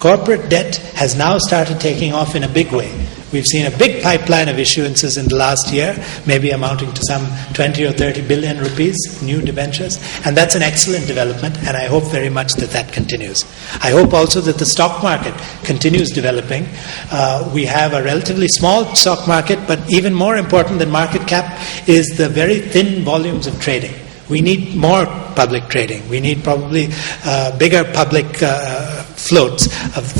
Corporate debt has now started taking off in a big way. We've seen a big pipeline of issuances in the last year, maybe amounting to some 20 or 30 billion rupees, new debentures, and that's an excellent development, and I hope very much that that continues. I hope also that the stock market continues developing. We have a relatively small stock market, but even more important than market cap is the very thin volumes of trading. We need more public trading. We need probably bigger public floats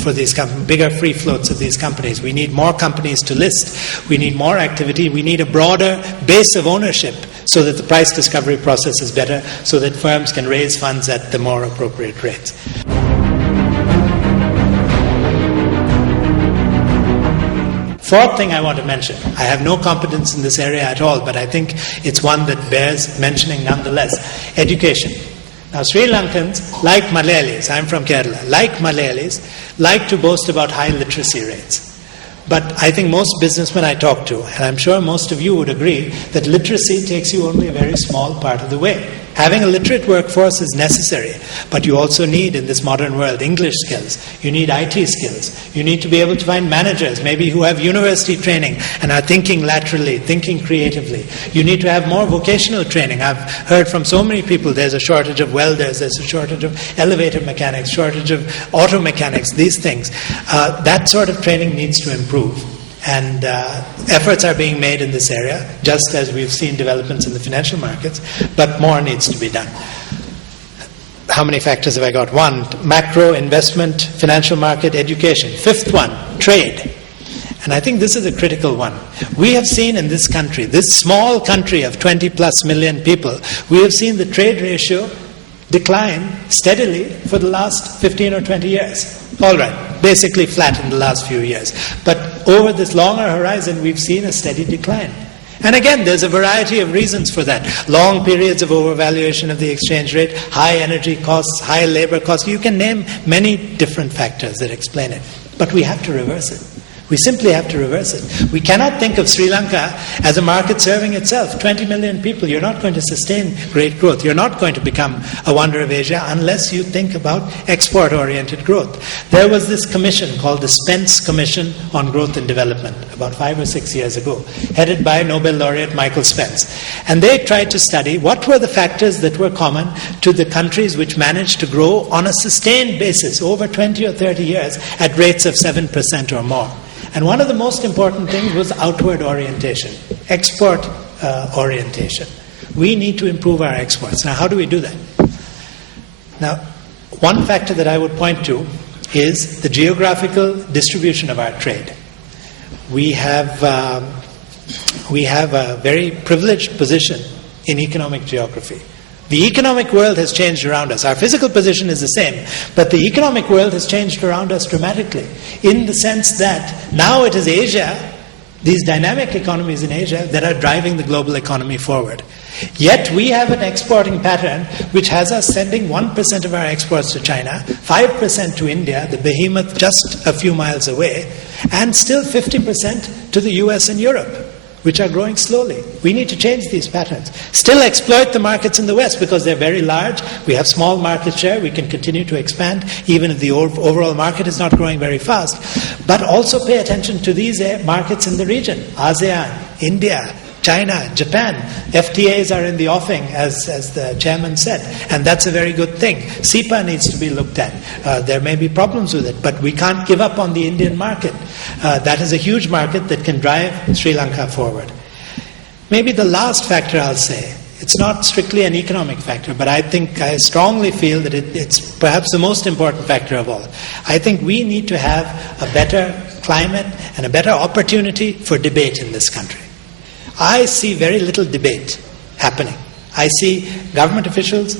for these companies, bigger free floats of these companies. We need more companies to list. We need more activity. We need a broader base of ownership so that the price discovery process is better, so that firms can raise funds at the more appropriate rates. Fourth thing I want to mention, I have no competence in this area at all, but I think it's one that bears mentioning nonetheless. Education. Now, Sri Lankans, like Malayalis, I'm from Kerala, like Malayalis, like to boast about high literacy rates. But I think most businessmen I talk to, and I'm sure most of you would agree, that literacy takes you only a very small part of the way. Having a literate workforce is necessary, but you also need, in this modern world, English skills. You need IT skills. You need to be able to find managers, maybe who have university training and are thinking laterally, thinking creatively. You need to have more vocational training. I've heard from so many people there's a shortage of welders, there's a shortage of elevator mechanics, shortage of auto mechanics, these things. That sort of training needs to improve. And efforts are being made in this area, just as we've seen developments in the financial markets, but more needs to be done. How many factors have I got? 1, macro, investment, financial market, education. 5th one, trade. And I think this is a critical one. We have seen in this country, this small country of 20 plus million people, we have seen the trade ratio decline steadily for the last 15 or 20 years. All right, basically flat in the last few years. But over this longer horizon, we've seen a steady decline. And again, there's a variety of reasons for that. Long periods of overvaluation of the exchange rate, high energy costs, high labor costs. You can name many different factors that explain it. But we have to reverse it. We simply have to reverse it. We cannot think of Sri Lanka as a market serving itself. 20 million people, you're not going to sustain great growth. You're not going to become a wonder of Asia unless you think about export-oriented growth. There was this commission called the Spence Commission on Growth and Development about 5 or 6 years ago, headed by Nobel laureate Michael Spence. And they tried to study what were the factors that were common to the countries which managed to grow on a sustained basis over 20 or 30 years at rates of 7% or more. And one of the most important things was outward orientation, export orientation. We need to improve our exports. Now, how do we do that? Now, one factor that I would point to is the geographical distribution of our trade. We have a very privileged position in economic geography. The economic world has changed around us. Our physical position is the same, but the economic world has changed around us dramatically in the sense that now it is Asia, these dynamic economies in Asia, that are driving the global economy forward. Yet we have an exporting pattern which has us sending 1% of our exports to China, 5% to India, the behemoth just a few miles away, and still 50% to the US and Europe, which are growing slowly. We need to change these patterns. Still exploit the markets in the West because they're very large. We have small market share. We can continue to expand even if the overall market is not growing very fast. But also pay attention to these markets in the region. ASEAN, India, China, Japan. FTAs are in the offing, as the chairman said, and that's a very good thing. CEPA needs to be looked at. There may be problems with it, but we can't give up on the Indian market. That is a huge market that can drive Sri Lanka forward. Maybe the last factor I'll say, it's not strictly an economic factor, but I strongly feel that it's perhaps the most important factor of all. I think we need to have a better climate and a better opportunity for debate in this country. I see very little debate happening. I see government officials,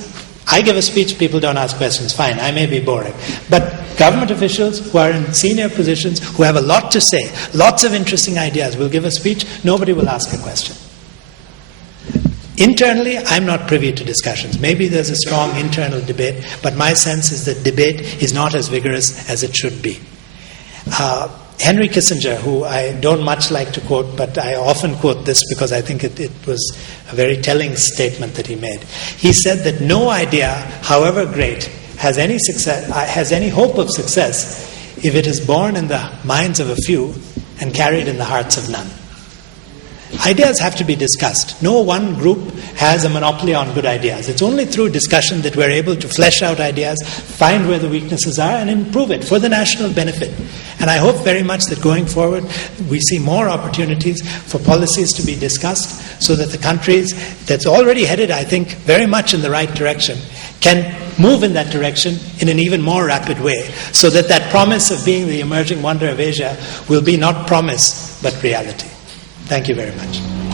I give a speech, people don't ask questions, fine, I may be boring. But government officials who are in senior positions, who have a lot to say, lots of interesting ideas, will give a speech, nobody will ask a question. Internally, I'm not privy to discussions. Maybe there's a strong internal debate, but my sense is that debate is not as vigorous as it should be. Henry Kissinger, who I don't much like to quote, but I often quote this because I think it was a very telling statement that he made. He said that no idea, however great, has any hope of success if it is born in the minds of a few and carried in the hearts of none. Ideas have to be discussed. No one group has a monopoly on good ideas. It's only through discussion that we're able to flesh out ideas, find where the weaknesses are, and improve it for the national benefit. And I hope very much that going forward we see more opportunities for policies to be discussed so that the countries that's already headed, I think, very much in the right direction can move in that direction in an even more rapid way, so that that promise of being the emerging wonder of Asia will be not promise but reality. Thank you very much.